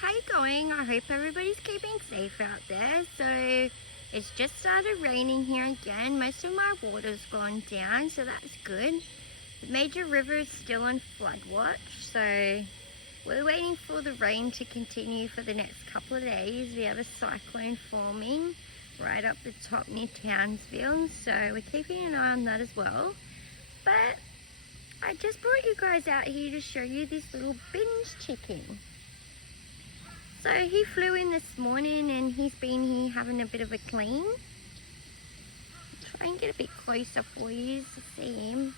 how you going? I hope everybody's keeping safe out there. So it's just started raining here again. Most of my water's gone down, so that's good. The major river is still on flood watch, so we're waiting for the rain to continue for the next couple of days. We have a cyclone forming right up the top near Townsville, so we're keeping an eye on that as well. But I just brought you guys out here to show you this little binge chicken. So he flew in this morning and he's been here having a bit of a clean. Try and get a bit closer for you to see him.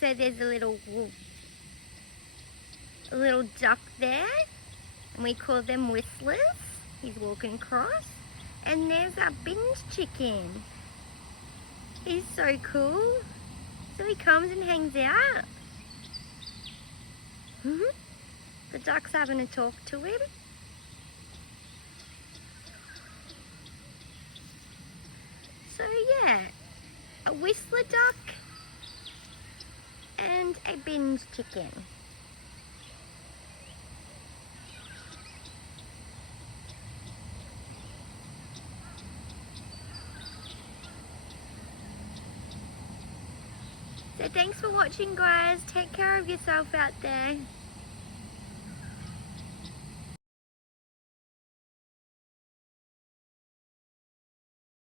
So there's a little duck there, and we call them whistlers. He's walking across. And there's our binge chicken. He's so cool. So he comes and hangs out. The duck's having a talk to him. So yeah, a whistler duck and a binge chicken. So thanks for watching, guys. Take care of yourself out there.